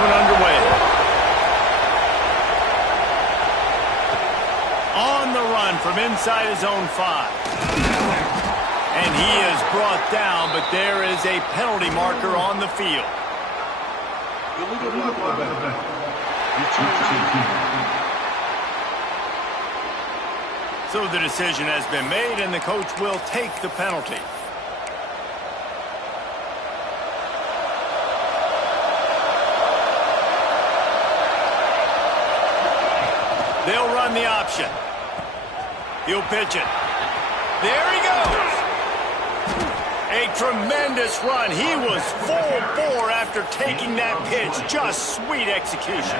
one underway. On the run from inside his own 5. And he is brought down, but there is a penalty marker on the field. So the decision has been made, and the coach will take the penalty. They'll run the option. He'll pitch it. There he goes. A tremendous run. He was full bore after taking that pitch. Just sweet execution.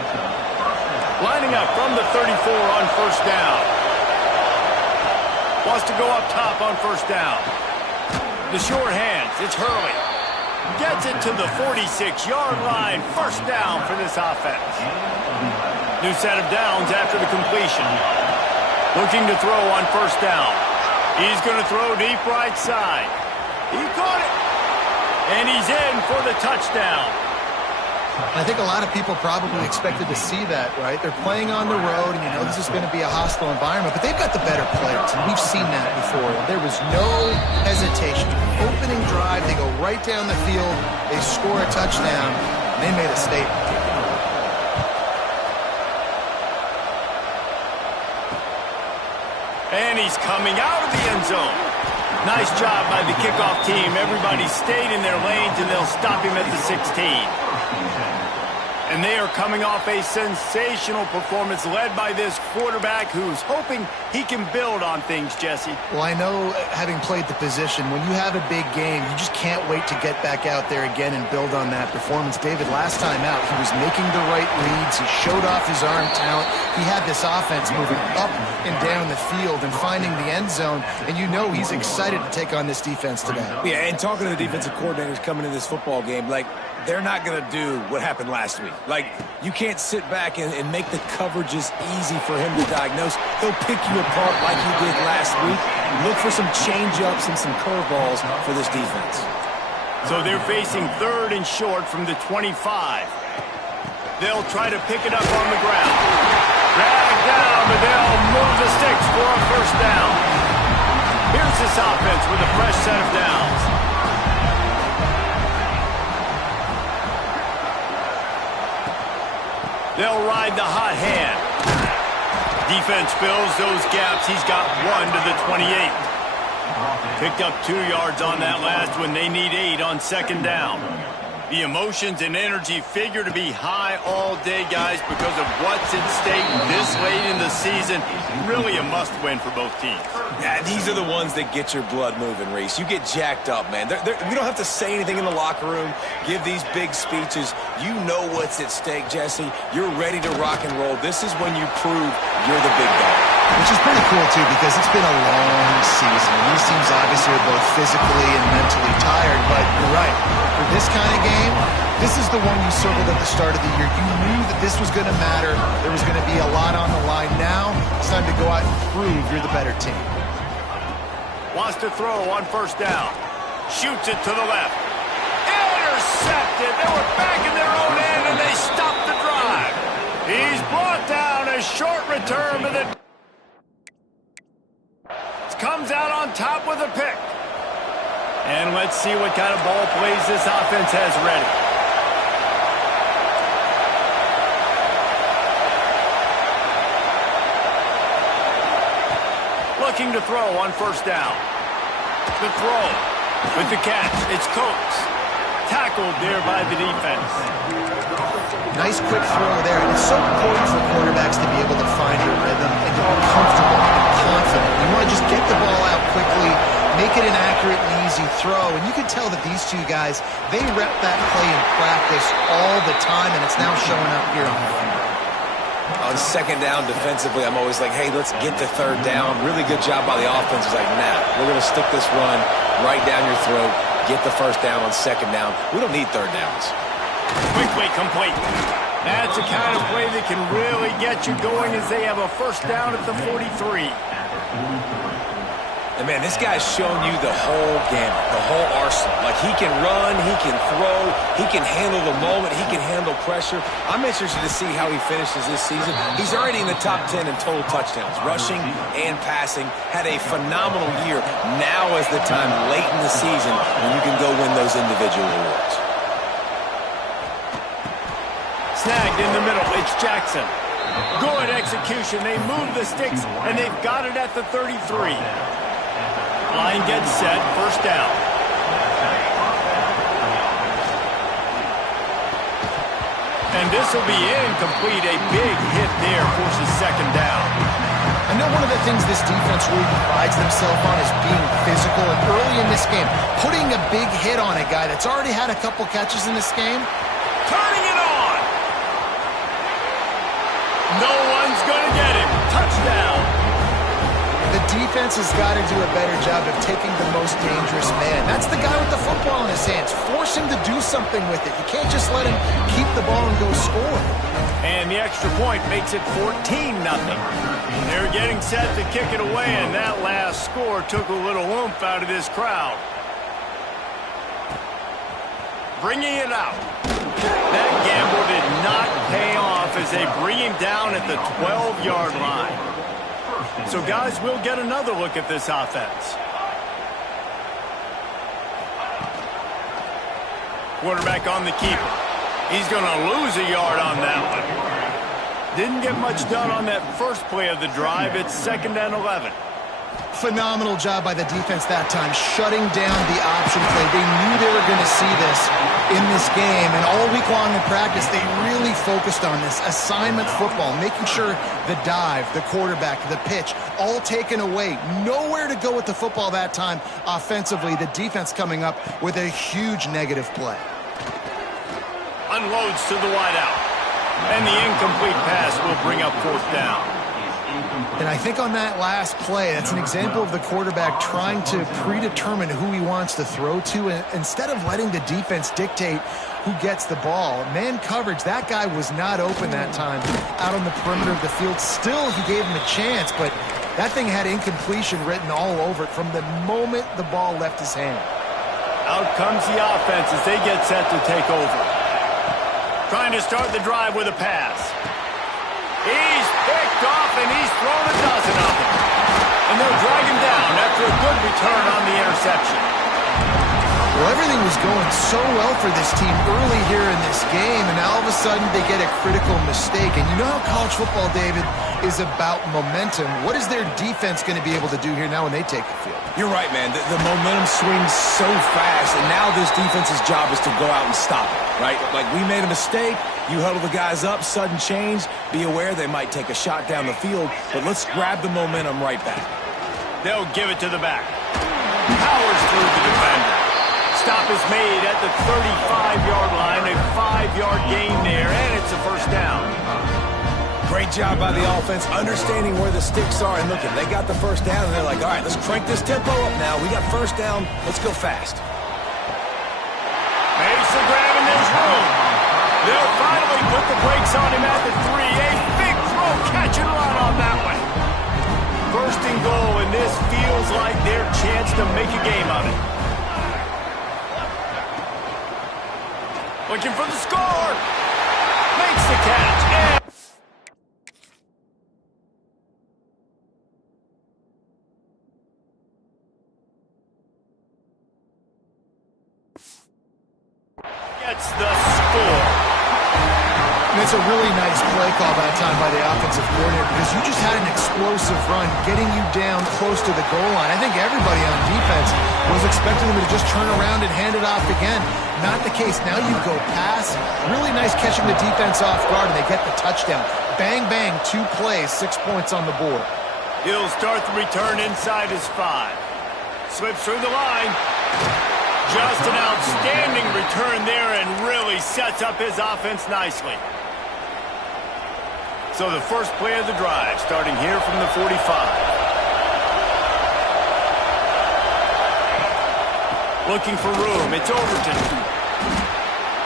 Lining up from the 34 on first down. Wants to go up top on first down. The short hands. It's Hurley. Gets it to the 46-yard line. First down for this offense. New set of downs after the completion. Looking to throw on first down. He's going to throw deep right side. He caught it. And he's in for the touchdown. I think a lot of people probably expected to see that, right? They're playing on the road, and you know this is going to be a hostile environment, but they've got the better players, and we've seen that before. There was no hesitation. Opening drive, they go right down the field, they score a touchdown, and they made a statement. And he's coming out of the end zone. Nice job by the kickoff team. Everybody stayed in their lanes, and they'll stop him at the 16. And they are coming off a sensational performance led by this quarterback who's hoping he can build on things, Jesse. Well, I know, having played the position, when you have a big game, you just can't wait to get back out there again and build on that performance. David, last time out, he was making the right reads. He showed off his arm talent. He had this offense moving up and down the field and finding the end zone, and you know he's excited to take on this defense today. Yeah, and talking to the defensive coordinators coming into this football game, like, they're not going to do what happened last week. Like, you can't sit back and make the coverages easy for him to diagnose. He'll pick you apart like he did last week. Look for some change-ups and some curveballs for this defense. So they're facing 3rd and short from the 25. They'll try to pick it up on the ground. Dragged down, but they'll move the sticks for a first down. Here's this offense with a fresh set of downs. They'll ride the hot hand. Defense fills those gaps. He's got 1 to the 28. Picked up 2 yards on that last one. They need 8 on second down. The emotions and energy figure to be high all day, guys, because of what's at stake this late in the season. Really a must-win for both teams. Yeah, these are the ones that get your blood moving, Reese. You get jacked up, man. We don't have to say anything in the locker room, give these big speeches. You know what's at stake, Jesse. You're ready to rock and roll. This is when you prove you're the big dog. Which is pretty cool, too, because it's been a long season. These teams obviously are both physically and mentally tired, but you're right. For this kind of game, this is the one you circled at the start of the year. You knew that this was going to matter. There was going to be a lot on the line. Now it's time to go out and prove you're the better team. Wants to throw on first down. Shoots it to the left. Intercepted. They were back in their own end, and they stopped the drive. He's brought down. A short return, but then comes out on top with a pick. And let's see what kind of ball plays this offense has ready. Looking to throw on first down. The throw with the catch. It's Coates. Tackled there by the defense. Nice quick throw there. And it's so important for quarterbacks to be able to find their rhythm and to be comfortable and confident. You want to just get the ball out quickly, make it an accurate and easy throw. And you can tell that these two guys, they rep that play in practice all the time, and it's now showing up here on the field. On second down defensively, I'm always like, hey, let's get to third down. Really good job by the offense. It's like, nah, we're going to stick this run right down your throat, get the first down on second down. We don't need third downs. Quickly complete. That's the kind of play that can really get you going as they have a first down at the 43. And, man, this guy's shown you the whole gamut, the whole arsenal. Like, he can run, he can throw, he can handle the moment, he can handle pressure. I'm interested to see how he finishes this season. He's already in the top 10 in total touchdowns, rushing and passing. Had a phenomenal year. Now is the time late in the season when you can go win those individual awards. Snagged in the middle. It's Jackson. Good execution. They move the sticks, and they've got it at the 33. Line gets set. First down. And this will be incomplete. A big hit there forces second down. I know one of the things this defense really prides themselves on is being physical. And early in this game, putting a big hit on a guy that's already had a couple catches in this game. Turning it on. No one's going to get him. Touchdown. The defense has got to do a better job of taking the most dangerous man. That's the guy with the football in his hands. Force him to do something with it. You can't just let him keep the ball and go score. And the extra point makes it 14-0. They're getting set to kick it away, and that last score took a little oomph out of this crowd. Bringing it out. That gamble did not pay off as they bring him down at the 12-yard line. So, guys, we'll get another look at this offense. Quarterback on the keeper. He's going to lose a yard on that one. Didn't get much done on that first play of the drive. It's 2nd and 11. Phenomenal job by the defense that time, shutting down the option play. They knew they were going to see this in this game, and all week long in practice, they really focused on this assignment football, making sure the dive, the quarterback, the pitch, all taken away. Nowhere to go with the football that time offensively. The defense coming up with a huge negative play. Unloads to the wideout, and the incomplete pass will bring up 4th down. And I think on that last play, that's an example of the quarterback trying to predetermine who he wants to throw to, and instead of letting the defense dictate who gets the ball. Man coverage, that guy was not open that time out on the perimeter of the field. Still, he gave him a chance, but that thing had incompletion written all over it from the moment the ball left his hand. Out comes the offense as they get set to take over. Trying to start the drive with a pass. He's picked off, and he's thrown a dozen of them. And they'll drag him down after a good return on the interception. Well, everything was going so well for this team early here in this game, and all of a sudden they get a critical mistake. And you know how college football, David, is about momentum. What is their defense going to be able to do here now when they take the field? You're right, man. The momentum swings so fast, and now this defense's job is to go out and stop it, right? Like, we made a mistake. You huddle the guys up, sudden change. Be aware they might take a shot down the field, but let's grab the momentum right back. They'll give it to the back. Powers through the defender. Stop is made at the 35-yard line. A 5-yard gain there, and it's a 1st down. Great job by the offense, understanding where the sticks are. And look, they got the 1st down, and they're like, all right, let's crank this tempo up now. We got 1st down. Let's go fast. Makes the grab, and there's room. They'll finally put the brakes on him at the 3. A big throw, catch and run on that one. 1st and goal, and this feels like their chance to make a game of it. Looking for the score. Makes the catch. And gets the score. And it's a really nice play call that time by the offensive coordinator because you just had an explosive run getting you down close to the goal line. I think everybody on defense was expecting them to just turn around and hand it off again. Not the case. Now you go pass. Really nice catching the defense off guard, and they get the touchdown. Bang, bang, 2 plays, 6 points on the board. He'll start the return inside his 5. Slips through the line. Just an outstanding return there and really sets up his offense nicely. So the first play of the drive starting here from the 45. Looking for room. It's Overton.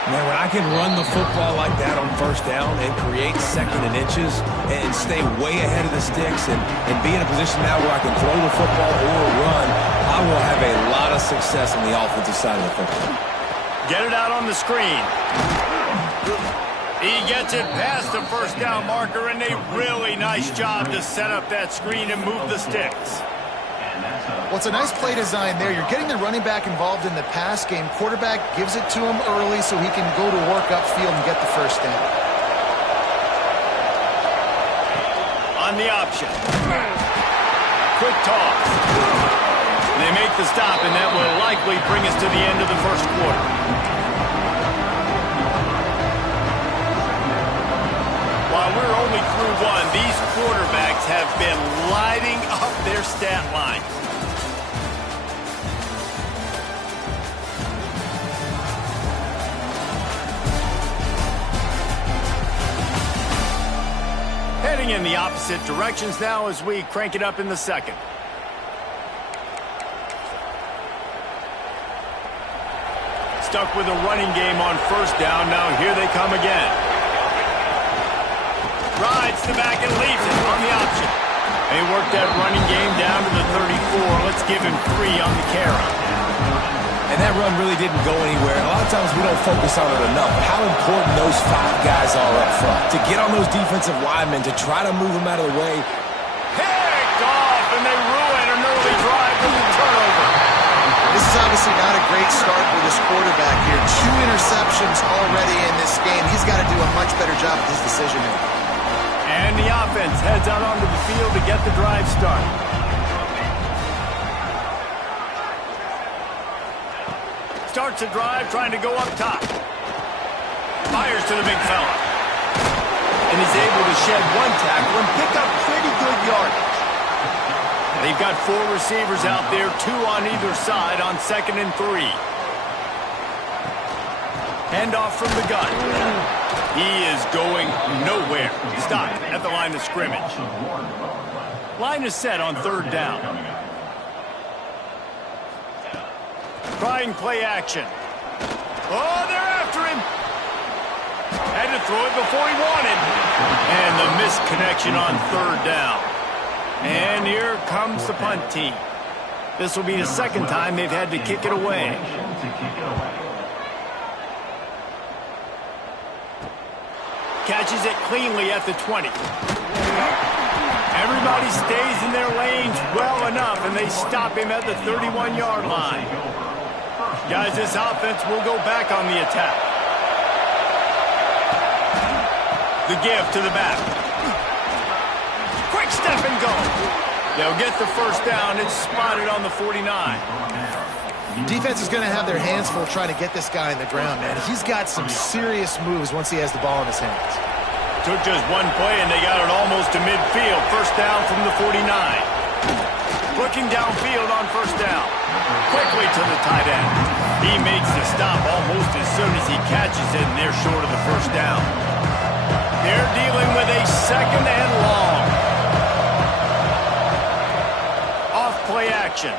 Man, when I can run the football like that on first down and create second and inches and stay way ahead of the sticks and be in a position now where I can throw the football or run, I will have a lot of success on the offensive side of the football. Get it out on the screen. He gets it past the first down marker, and a really nice job to set up that screen and move the sticks. Well, it's a nice play design there. You're getting the running back involved in the pass game. Quarterback gives it to him early so he can go to work upfield and get the first down. On the option. Quick toss. They make the stop, and that will likely bring us to the end of the first quarter. While we're only through one, these quarterbacks have been lighting up their stat line. Heading in the opposite directions now as we crank it up in the second. Stuck with a running game on first down. Now here they come again. Rides the back and leaves it on the option. They work that running game down to the 34. Let's give him 3 on the carry. And that run really didn't go anywhere. A lot of times we don't focus on it enough, but how important those 5 guys are up front. To get on those defensive linemen, to try to move them out of the way. Picked off, and they ruin an early drive with a turnover. This is obviously not a great start for this quarterback here. 2 interceptions already in this game. He's got to do a much better job with his decision-making. And the offense heads out onto the field to get the drive started. Starts a drive trying to go up top. Fires to the big fella. And he's able to shed 1 tackle and pick up pretty good yardage. They've got 4 receivers out there, 2 on either side on 2nd and 3. Handoff from the gun. He is going nowhere. Stopped at the line of scrimmage. Line is set on 3rd down. Trying play action. Oh, they're after him. Had to throw it before he wanted. And the missed connection on 3rd down. And here comes the punt team. This will be the 2nd time they've had to kick it away. Catches it cleanly at the 20. Everybody stays in their lanes well enough, and they stop him at the 31-yard line. Guys, this offense will go back on the attack. The give to the back. Quick step and go. They'll get the first down. It's spotted on the 49. Defense is going to have their hands full trying to get this guy on the ground, man. He's got some serious moves once he has the ball in his hands. Took just 1 play, and they got it almost to midfield. First down from the 49. Looking downfield on first down. Quickly to the tight end. He makes the stop almost as soon as he catches it, and they're short of the first down. They're dealing with a 2nd and long. Off play action.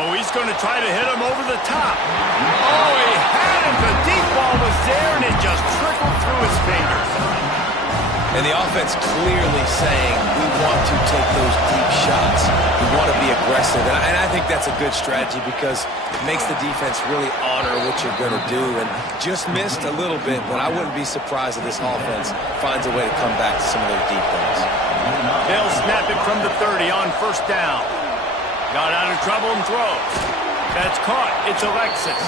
Oh, he's going to try to hit him over the top. Oh, he had him. The deep ball was there, and it just trickled through his fingers. And the offense clearly saying, we want to take those deep shots. We want to be aggressive. And I think that's a good strategy because it makes the defense really honor what you're going to do. And just missed a little bit, but I wouldn't be surprised if this offense finds a way to come back to some of those deep ones. They'll snap it from the 30 on first down. Got out of trouble and throws. That's caught. It's Alexis.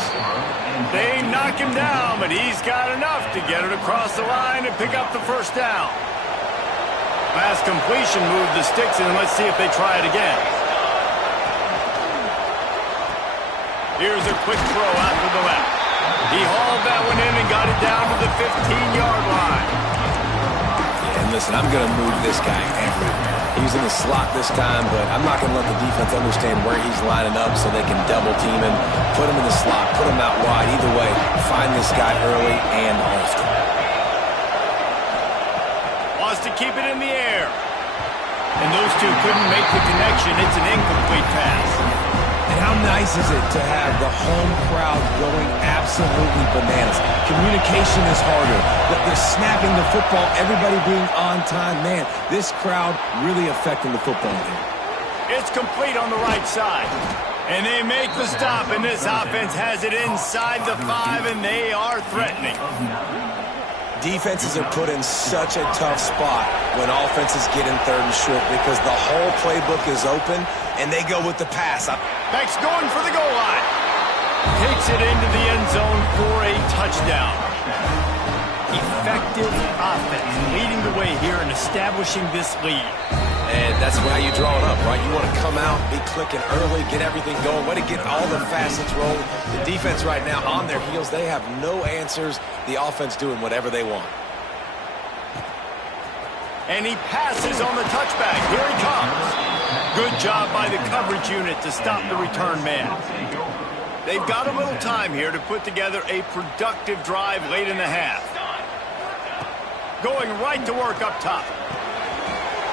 They knock him down, but he's got enough to get it across the line and pick up the first down. Last completion moved the sticks in. Let's see if they try it again. Here's a quick throw out to the left. He hauled that one in and got it down to the 15-yard line. Yeah, and listen, I'm going to move this guy everywhere. He's in the slot this time, but I'm not going to let the defense understand where he's lining up so they can double team him, put him in the slot, put him out wide. Either way, find this guy early and often. Wants to keep it in the air. And those two couldn't make the connection. It's an incomplete pass. And how nice is it to have the home crowd going absolutely bananas? Communication is harder. They're snapping the football, everybody being on time. Man, this crowd really affecting the football game. It's complete on the right side. And they make the stop, and this offense has it inside the 5, and they are threatening. Defenses are put in such a tough spot when offenses get in 3rd and short because the whole playbook is open, and they go with the pass. Beck's going for the goal line. Takes it into the end zone for a touchdown. Effective offense leading the way here and establishing this lead. And that's how you draw it up, right? You want to come out, be clicking early, get everything going, way to get all the facets rolling. The defense right now on their heels, they have no answers. The offense doing whatever they want. And he passes on the touchback. Here he comes. Good job by the coverage unit to stop the return man. They've got a little time here to put together a productive drive late in the half. Going right to work up top.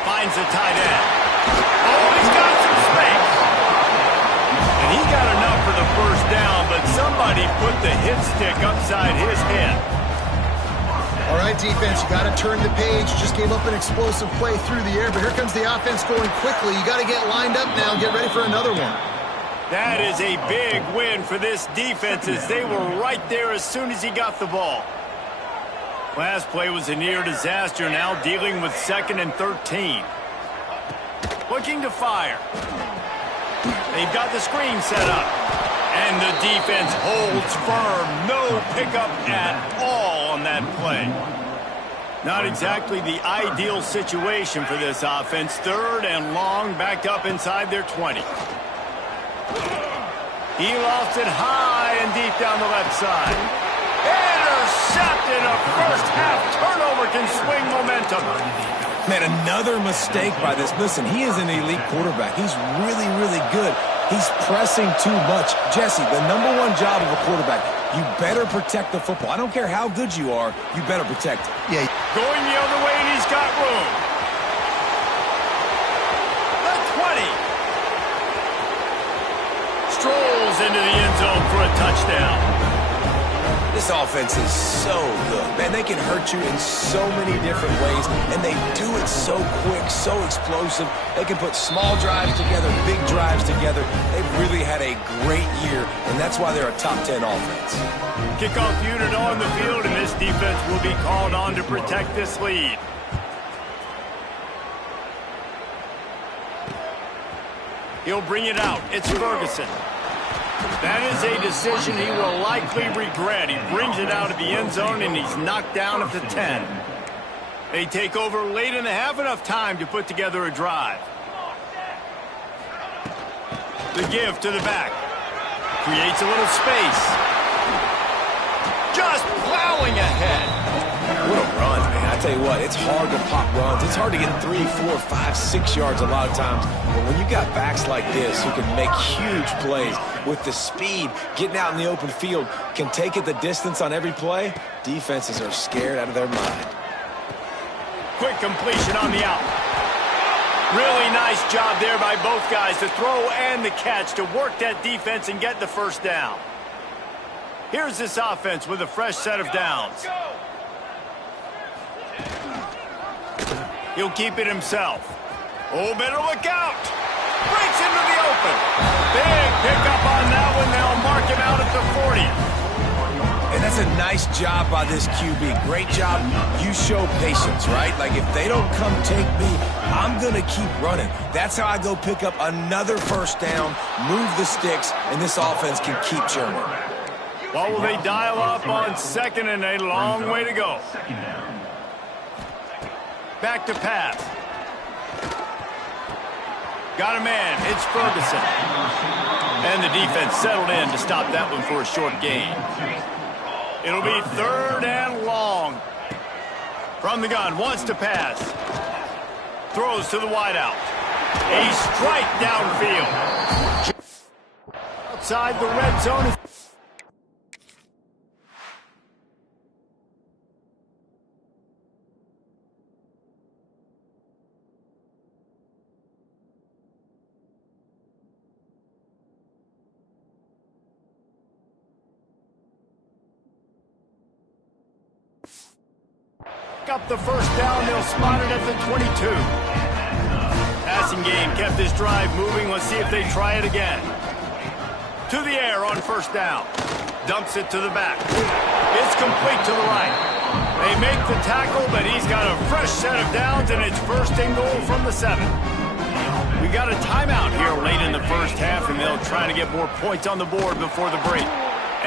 Finds the tight end. Oh, he's got some space. And he got enough for the first down, but somebody put the hit stick upside his head. All right, defense, you got to turn the page. Just gave up an explosive play through the air, but here comes the offense going quickly. You got to get lined up now and get ready for another one. That is a big win for this defense as they were right there as soon as he got the ball. Last play was a near disaster, now dealing with 2nd and 13. Looking to fire. They've got the screen set up. And the defense holds firm. No pickup at all on that play. Not exactly the ideal situation for this offense. 3rd and long, backed up inside their 20. He lost it high and deep down the left side. Intercepted. A first-half turnover can swing momentum. Man, another mistake by this. Listen, he is an elite quarterback. He's really, really good. He's pressing too much. Jesse, the #1 job of a quarterback, you better protect the football. I don't care how good you are, you better protect it. Yeah. Going the other way, and he's got room. The 20. Strolls into the end zone for a touchdown. This offense is so good. Man, they can hurt you in so many different ways, and they do it so quick, so explosive. They can put small drives together, big drives together. They've really had a great year, and that's why they're a top 10 offense. Kickoff unit on the field, and this defense will be called on to protect this lead. He'll bring it out. It's Ferguson. That is a decision he will likely regret. He brings it out of the end zone, and he's knocked down at the 10. They take over late in the half, enough time to put together a drive. The give to the back. Creates a little space. Just plowing ahead. What a run, man. I tell you what, it's hard to pop runs. It's hard to get 3, 4, 5, 6 yards a lot of times. But when you got backs like this who can make huge plays with the speed, getting out in the open field, can take it the distance on every play, defenses are scared out of their mind. Quick completion on the out. Really nice job there by both guys, the throw and the catch, to work that defense and get the first down. Here's this offense with a fresh set of downs. He'll keep it himself. Oh, better look out. Breaks into the open. Big pickup on that one. They'll mark him out at the 40. And that's a nice job by this QB. Great job. You show patience, right? Like, if they don't come take me, I'm going to keep running. That's how I go pick up another first down, move the sticks, and this offense can keep churning. Well, will they dial up on 2nd and a long way to go? Back to pass. Got a man. It's Ferguson. And the defense settled in to stop that one for a short gain. It'll be 3rd and long. From the gun, wants to pass. Throws to the wideout. A strike downfield. Outside the red zone. pick up the first down. They'll spot it at the 22. Passing game kept this drive moving. Let's see if they try it again. To the air on first down. Dumps it to the back. It's complete to the right. They make the tackle, but he's got a fresh set of downs, and it's first and goal from the 7. We got a timeout here late in the first half, and they'll try to get more points on the board before the break.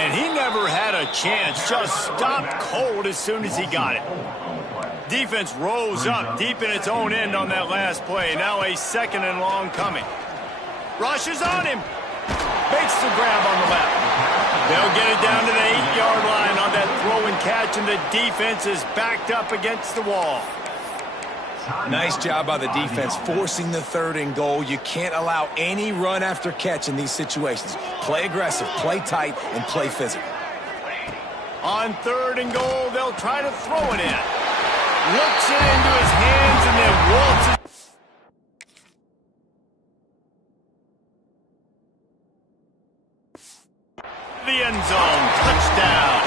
And he never had a chance, just stopped cold as soon as he got it. Defense rose up deep in its own end on that last play. Now a second and long coming. Rushes on him. Makes the grab on the left. They'll get it down to the 8-yard line on that throw and catch, and the defense is backed up against the wall. Nice job by the defense forcing the 3rd and goal. You can't allow any run after catch in these situations. Play aggressive, play tight, and play physical. On 3rd and goal, they'll try to throw it in. Looks it into his hands and then waltzes. The end zone, touchdown.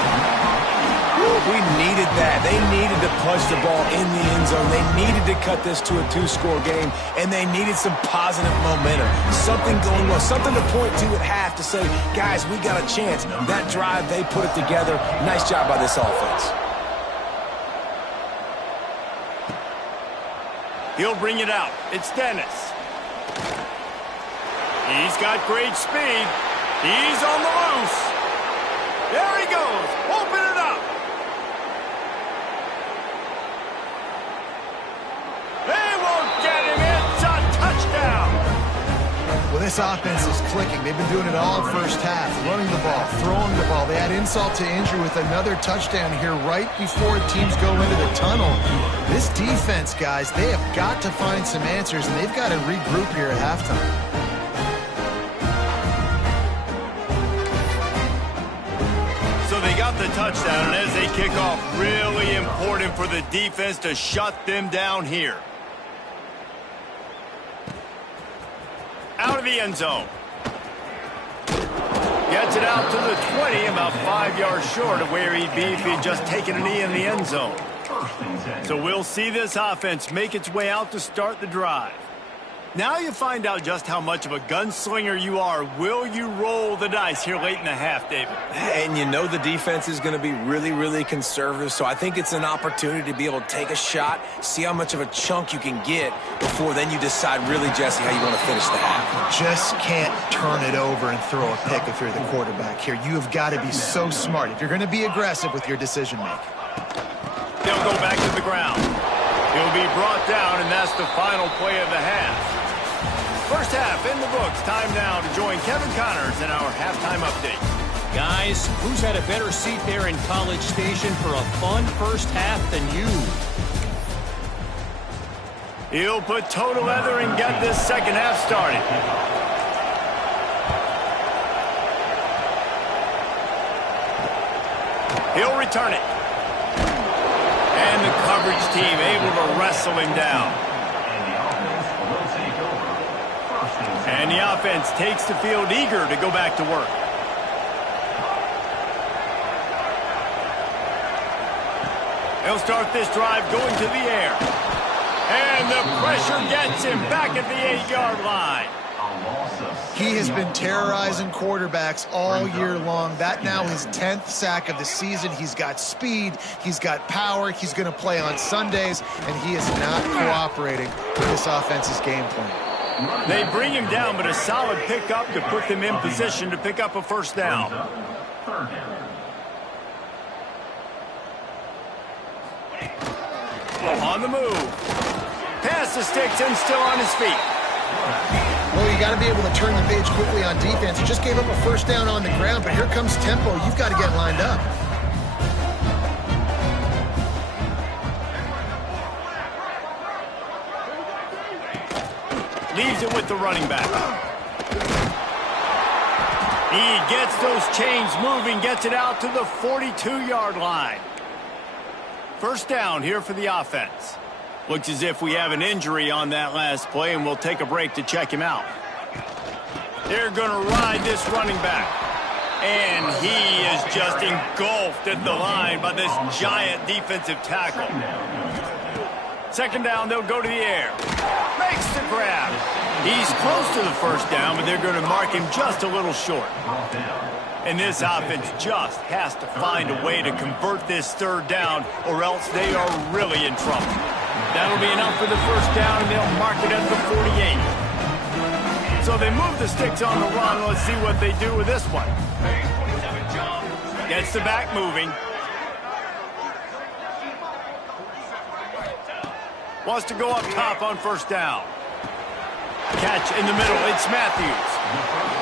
We needed that. They needed to punch the ball in the end zone. They needed to cut this to a 2-score game, and they needed some positive momentum. Something going well, something to point to at half to say, guys, we got a chance. That drive, they put it together. Nice job by this offense. He'll bring it out. It's Dennis. He's got great speed. He's on the loose. There he goes. Open it up. They won't get him. It's a touchdown. Well, this offense is clicking. They've been doing it all first half. Running the ball, throwing the ball. They add insult to injury with another touchdown here right before teams go into the tunnel. This defense, guys, they have got to find some answers, and they've got to regroup here at halftime. So they got the touchdown, and as they kick off, really important for the defense to shut them down here. Out of the end zone. Gets it out to the 20, about 5 yards short of where he'd be if he had just taken a knee in the end zone. So we'll see this offense make its way out to start the drive. Now you find out just how much of a gunslinger you are. Will you roll the dice here late in the half, David? And you know the defense is going to be really, really conservative, so I think it's an opportunity to be able to take a shot, see how much of a chunk you can get before then you decide really, Jesse, how you want to finish the half. Just can't turn it over and throw a pick if you're the quarterback here. You have got to be so smart if you're going to be aggressive with your decision-making. They'll go back to the ground. He'll be brought down, and that's the final play of the half. First half in the books. Time now to join Kevin Connors in our halftime update. Guys, who's had a better seat there in College Station for a fun first half than you? He'll put toe to leather and get this second half started. He'll return it. And the coverage team able to wrestle him down. And the offense takes the field eager to go back to work. They'll start this drive going to the air. And the pressure gets him back at the 8-yard line. He has been terrorizing quarterbacks all year long. That now his 10th sack of the season. He's got speed. He's got power. He's going to play on Sundays, and he is not cooperating with this offense's game plan. They bring him down, but a solid pickup to put them in position to pick up a first down. On the move. Pass the sticks and still on his feet. Well, you got to be able to turn the page quickly on defense. He just gave up a first down on the ground, but here comes tempo. You've got to get lined up. Leaves it with the running back. He gets those chains moving, gets it out to the 42-yard line. First down here for the offense. Looks as if we have an injury on that last play, and we'll take a break to check him out. They're going to ride this running back. And he is just engulfed at the line by this giant defensive tackle. Second down, they'll go to the air. Makes the grab. He's close to the first down, but they're going to mark him just a little short. And this offense just has to find a way to convert this third down, or else they are really in trouble. That'll be enough for the first down, and they'll mark it at the 48. So they move the sticks on the run. Let's see what they do with this one. Gets the back moving. Wants to go up top on first down. Catch in the middle. It's Matthews.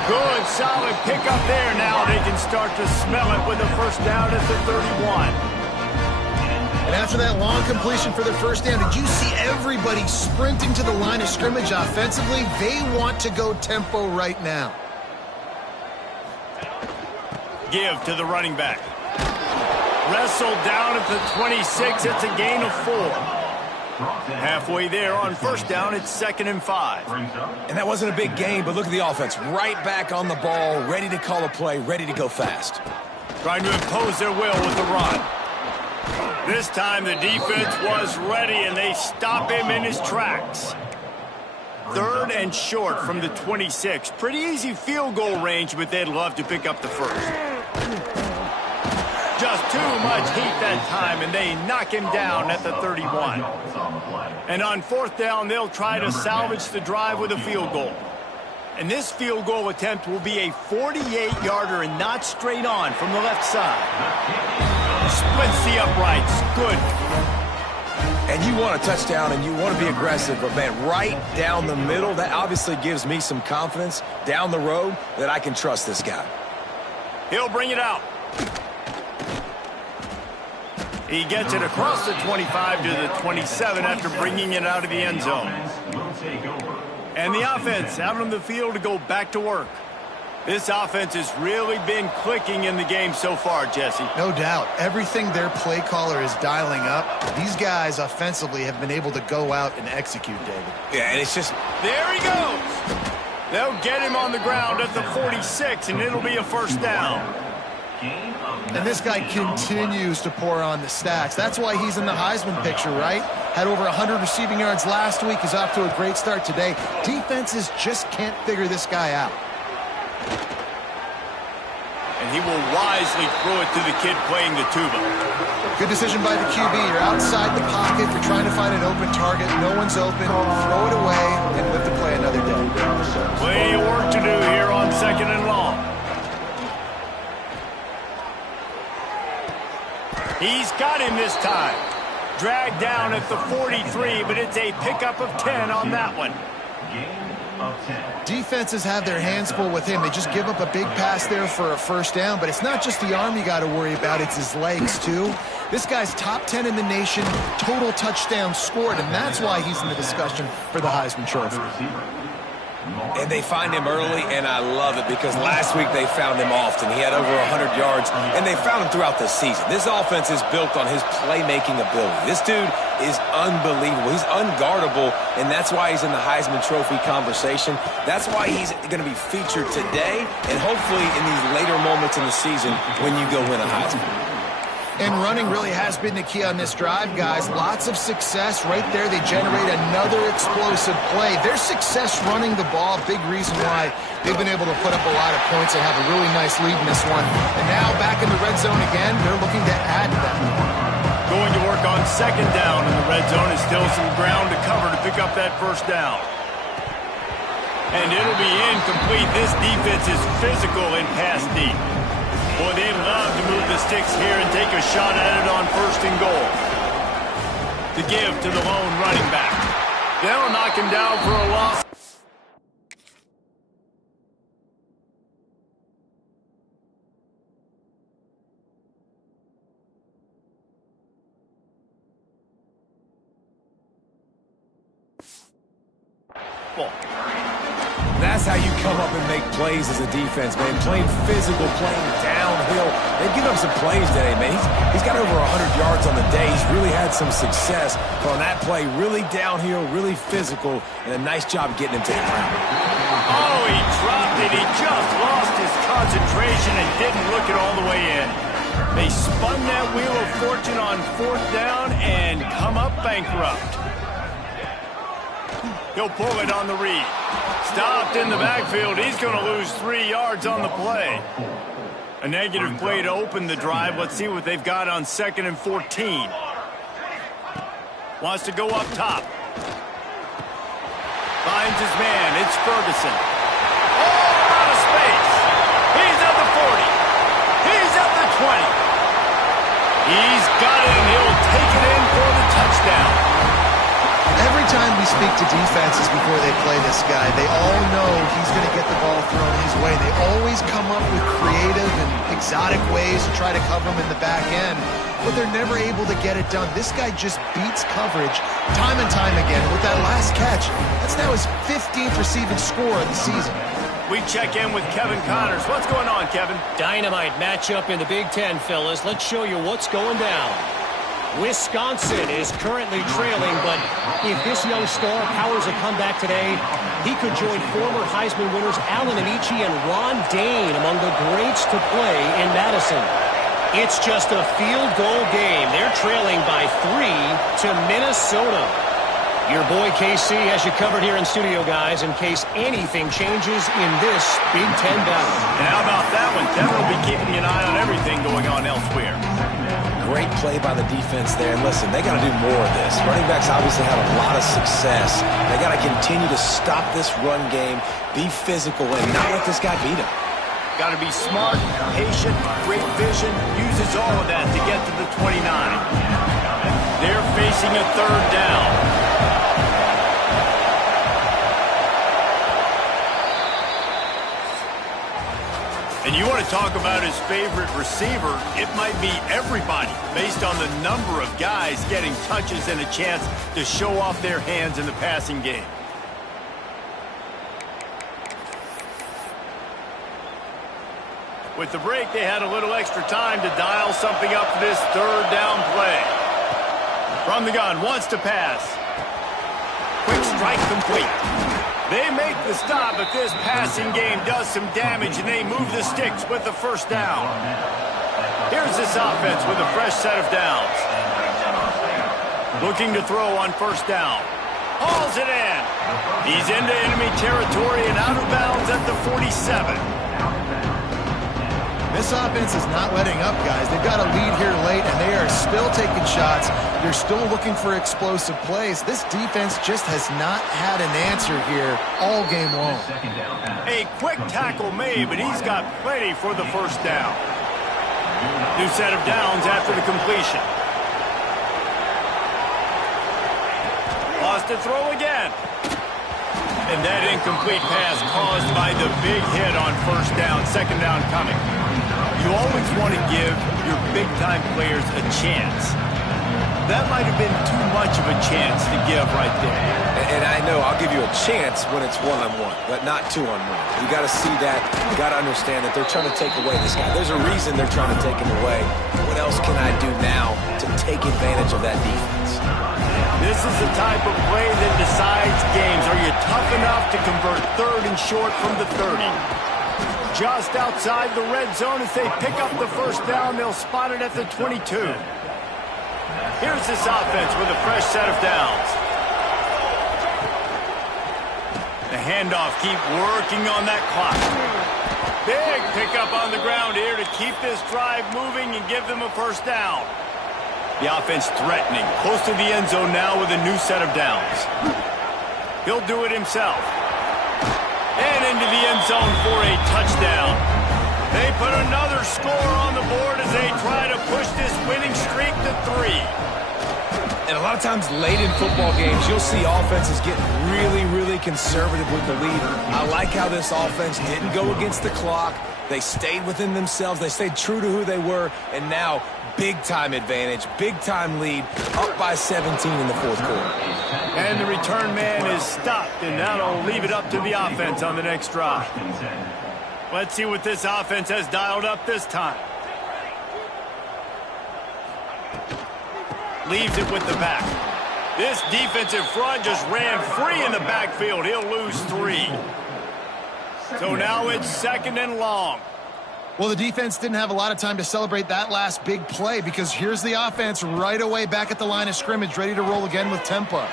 Good, solid pickup there. Now they can start to smell it with a first down at the 31. And after that long completion for the first down, did you see everybody sprinting to the line of scrimmage offensively? They want to go tempo right now. Give to the running back. Wrestled down at the 26. It's a gain of 4. Halfway there on first down, it's 2nd and 5. And that wasn't a big gain, but look at the offense. Right back on the ball, ready to call a play, ready to go fast. Trying to impose their will with the run. This time the defense was ready, and they stop him in his tracks. 3rd and short from the 26. Pretty easy field goal range, but they'd love to pick up the first. Just too much heat that time, and they knock him down at the 31. And on 4th down, they'll try to salvage the drive with a field goal. And this field goal attempt will be a 48-yarder and not straight on from the left side. Splits the uprights. Good. And you want a touchdown, and you want to be aggressive, but, man, right down the middle, that obviously gives me some confidence down the road that I can trust this guy. He'll bring it out. He gets it across the 25 to the 27 after bringing it out of the end zone. And the offense out on the field to go back to work. This offense has really been clicking in the game so far, Jesse. No doubt. Everything their play caller is dialing up, these guys offensively have been able to go out and execute, David. Yeah, and it's just... There he goes. They'll get him on the ground at the 46, and it'll be a first down. And this guy continues to pour on the stats. That's why he's in the Heisman picture, right? Had over 100 receiving yards last week. He's off to a great start today. Defenses just can't figure this guy out. And he will wisely throw it to the kid playing the tuba. Good decision by the QB. You're outside the pocket. You're trying to find an open target. No one's open. Throw it away and live to play another day. Plenty of work to do here on 2nd and long. He's got him this time. Dragged down at the 43, but it's a pickup of 10 on that one. Defenses have their hands full with him. They just give up a big pass there for a first down, but it's not just the arm you got to worry about, it's his legs too. This guy's top 10 in the nation, total touchdowns scored, and that's why he's in the discussion for the Heisman Trophy. And they find him early, and I love it because last week they found him often. He had over 100 yards, and they found him throughout the season. This offense is built on his playmaking ability. This dude is unbelievable. He's unguardable, and that's why he's in the Heisman Trophy conversation. That's why he's going to be featured today and hopefully in these later moments in the season when you go win a Heisman. And running really has been the key on this drive, guys. Lots of success right there. They generate another explosive play. Their success running the ball, big reason why they've been able to put up a lot of points and have a really nice lead in this one. And now back in the red zone again, they're looking to add to that. Going to work on 2nd down in the red zone. Is still some ground to cover to pick up that first down. And it'll be incomplete. This defense is physical in pass deep. Boy, they love to move the sticks here and take a shot at it on 1st and goal. To give to the lone running back. They'll knock him down for a loss. That's how you come up and make plays as a defense, man. Playing physical, playing down downhill. They've given him some plays today, man. He's got over 100 yards on the day. He's really had some success. But on that play, really downhill, really physical, and a nice job getting him to the ground. Oh, he dropped it. He just lost his concentration and didn't look it all the way in. They spun that wheel of fortune on 4th down and come up bankrupt. He'll pull it on the read. Stopped in the backfield. He's going to lose 3 yards on the play. A negative play to open the drive. Let's see what they've got on 2nd and 14. Wants to go up top. Finds his man. It's Ferguson. Oh, out of space. He's at the 40. He's at the 20. He's got it, and he'll take it in for the touchdown. Every time we speak to defenses before they play this guy, they all know he's going to get the ball thrown his way. They always come up with creative and exotic ways to try to cover him in the back end, but they're never able to get it done. This guy just beats coverage time and time again. With that last catch, that's now his 15th receiving score of the season. We check in with Kevin Connors. What's going on, Kevin? Dynamite matchup in the Big Ten, fellas. Let's show you what's going down. Wisconsin is currently trailing, but if this young star powers a comeback today, he could join former Heisman winners Allen Amici and Ron Dane among the greats to play in Madison. It's just a field goal game. They're trailing by 3 to Minnesota. Your boy KC has you covered here in studio, guys, in case anything changes in this Big Ten battle. And how about that one? Kevin will be keeping an eye on everything going on elsewhere. Great play by the defense there. And listen, they got to do more of this. Running backs obviously had a lot of success. They got to continue to stop this run game, be physical, and not let this guy beat him. Got to be smart, patient, great vision, uses all of that to get to the 29. They're facing a 3rd down. And you want to talk about his favorite receiver, it might be everybody based on the number of guys getting touches and a chance to show off their hands in the passing game. With the break, they had a little extra time to dial something up for this 3rd down play. From the gun, wants to pass. Quick strike complete. They make the stop, but this passing game does some damage, and they move the sticks with the 1st down. Here's this offense with a fresh set of downs. Looking to throw on 1st down. Hauls it in. He's into enemy territory and out of bounds at the 47. This offense is not letting up, guys. They've got a lead here late, and they are still taking shots. They're still looking for explosive plays. This defense just has not had an answer here all game long. A quick tackle made, but he's got plenty for the 1st down. New set of downs after the completion. Lost to throw again. And that incomplete pass caused by the big hit on 1st down, 2nd down coming. You always want to give your big-time players a chance. That might have been too much of a chance to give right there. And I know I'll give you a chance when it's one-on-one, but not two-on-one. You got to see that. You got to understand that they're trying to take away this guy. There's a reason they're trying to take him away. What else can I do now to take advantage of that defense? This is the type of play that decides games. Are you tough enough to convert 3rd and short from the 30? Just outside the red zone as they pick up the 1st down. They'll spot it at the 22. Here's this offense with a fresh set of downs. The handoff, keep working on that clock. Big pickup on the ground here to keep this drive moving and give them a 1st down. The offense threatening, close to the end zone now with a new set of downs. He'll do it himself. And into the end zone for a touchdown. They put another score on the board as they try to push this winning streak to 3. And a lot of times late in football games, you'll see offenses get really, really conservative with the lead. I like how this offense didn't go against the clock. They stayed within themselves. They stayed true to who they were. And now, big-time advantage, big-time lead, up by 17 in the 4th quarter. And the return man is stopped, and that'll leave it up to the offense on the next drive. Let's see what this offense has dialed up this time. leaves it with the back. This defensive front just ran free in the backfield. He'll lose 3. So now it's 2nd and long. Well, the defense didn't have a lot of time to celebrate that last big play because here's the offense right away back at the line of scrimmage, ready to roll again with tempo.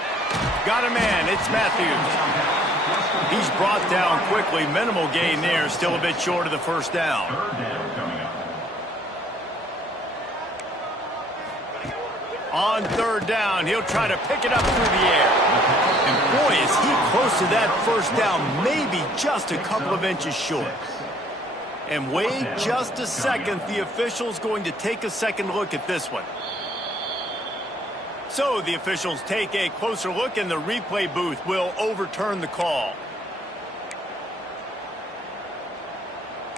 Got a man. It's Matthews. He's brought down quickly. Minimal gain there. Still a bit short of the first down. On 3rd down, he'll try to pick it up through the air. And boy, is he close to that first down, maybe just a couple of inches short. And wait just a second, the official's going to take a second look at this one. So the officials take a closer look and the replay booth will overturn the call.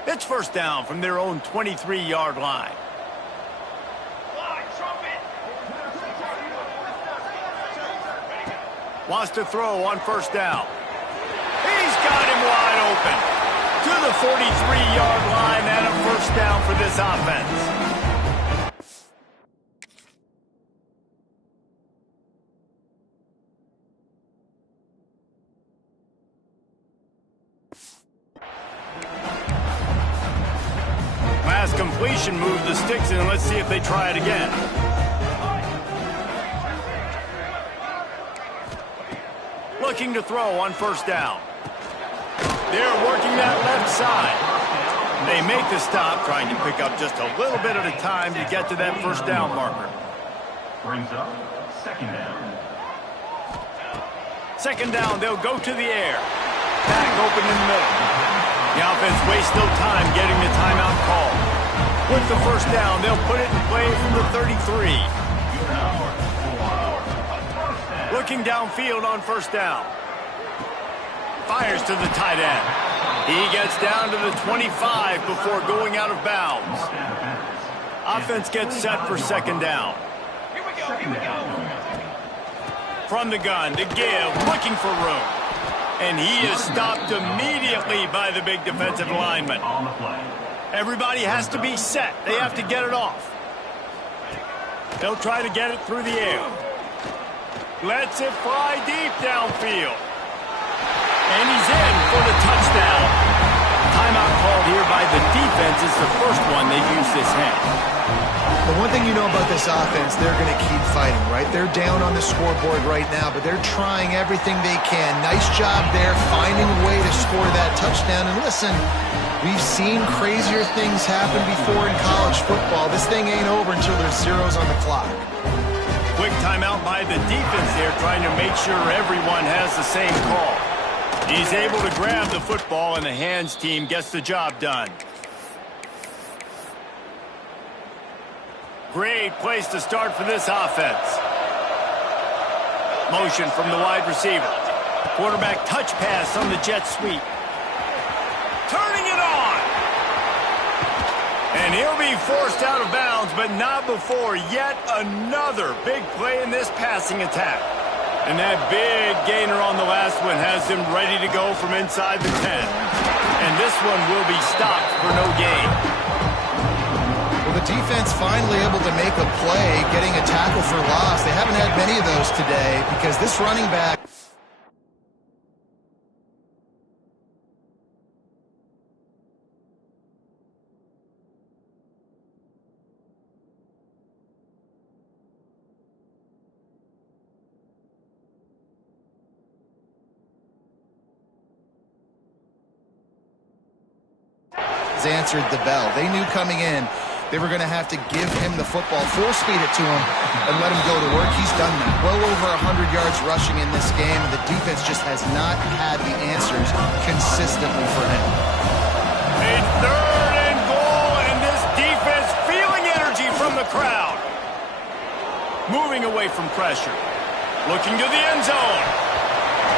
It's first down from their own 23-yard line. Wants to throw on first down. He's got him wide open. To the 43-yard line and a first down for this offense. Last completion moved the sticks in. Let's see if they try it again. Looking to throw on first down. They're working that left side. They make the stop, trying to pick up just a little bit at a time to get to that first down marker. Brings up 2nd down. 2nd down, they'll go to the air. Back open in the middle. The offense wastes no time getting the timeout call. With the first down, they'll put it in play from the 33. Looking downfield on first down. Fires to the tight end. He gets down to the 25 before going out of bounds. Offense gets set for 2nd down. Here we go. From the gun to give, looking for room. And he is stopped immediately by the big defensive lineman. On the play. Everybody has to be set. They have to get it off. They'll try to get it through the air. Lets it fly deep downfield. And he's in for the touchdown. Timeout called here by the defense is the first one they've used this half. The one thing you know about this offense, they're going to keep fighting, right? They're down on the scoreboard right now, but they're trying everything they can. Nice job there, finding a way to score that touchdown. And listen, we've seen crazier things happen before in college football. This thing ain't over until there's zeros on the clock. Quick timeout by the defense there, trying to make sure everyone has the same call. He's able to grab the football, and the hands team gets the job done. Great place to start for this offense. Motion from the wide receiver. Quarterback touch pass on the jet sweep. Turning it on. And he'll be forced out of bounds, but not before yet another big play in this passing attack. And that big gainer on the last one has him ready to go from inside the 10. And this one will be stopped for no gain. Well, the defense finally able to make a play, getting a tackle for loss. They haven't had many of those today because this running back... answered the bell. They knew coming in they were going to have to give him the football, force feed it to him, and let him go to work. He's done that. Well over 100 yards rushing in this game, and the defense just has not had the answers consistently for him. A 3rd and goal, and this defense feeling energy from the crowd. Moving away from pressure. Looking to the end zone.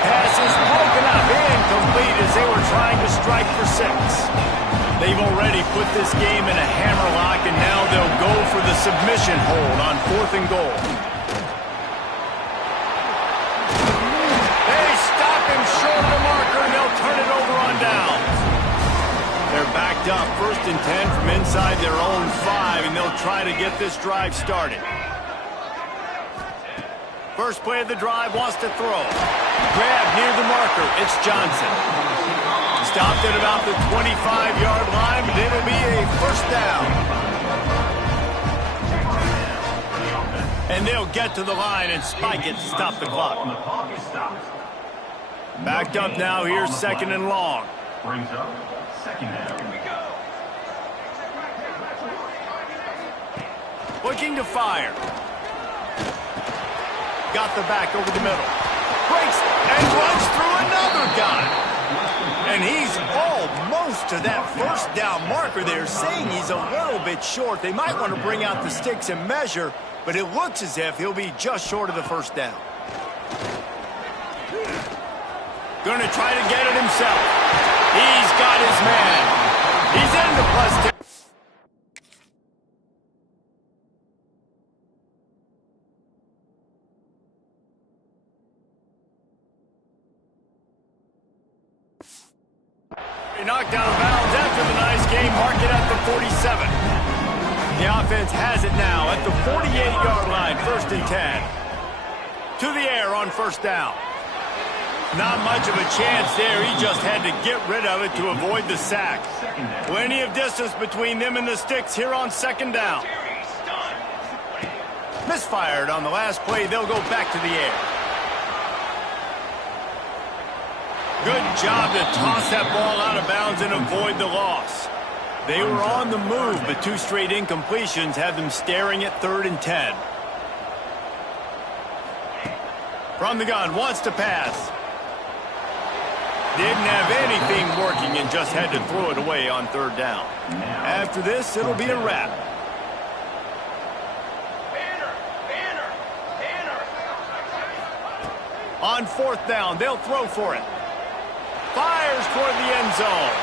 Pass is broken up, incomplete as they were trying to strike for 6. They've already put this game in a hammerlock, and now they'll go for the submission hold on 4th and goal. They stop him short of the marker, and they'll turn it over on downs. They're backed up 1st and 10 from inside their own 5, and they'll try to get this drive started. First play of the drive, wants to throw. Grab near the marker. It's Johnson. Stopped at about the 25-yard line, but it'll be a first down. And they'll get to the line and spike it to stop the clock. Backed up now. Here's second and long. Brings up second down. Looking to fire. Got the back over the middle. Breaks and runs through another guy. And he's almost to that first down marker there, saying he's a little bit short. They might want to bring out the sticks and measure, but it looks as if he'll be just short of the first down. Going to try to get it himself. He's got his man. He's in the plus 10. Knocked out of bounds after the nice game. Mark it at the 47. The offense has it now at the 48-yard line, first and 10. To the air on first down. Not much of a chance there. He just had to get rid of it to avoid the sack. Plenty of distance between them and the sticks here on second down. Misfired on the last play. They'll go back to the air. Good job to toss that ball out of bounds and avoid the loss. They were on the move, but two straight incompletions had them staring at third and 10. From the gun, wants to pass. Didn't have anything working and just had to throw it away on third down. After this, it'll be a wrap. On fourth down, they'll throw for it. Fires toward the end zone.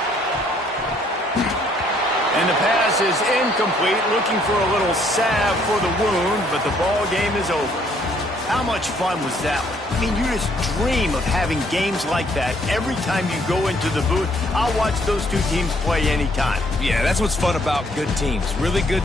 And the pass is incomplete, looking for a little salve for the wound, but the ball game is over. How much fun was that one? I mean, you just dream of having games like that every time you go into the booth. I'll watch those two teams play anytime. Yeah, that's what's fun about good teams. Really good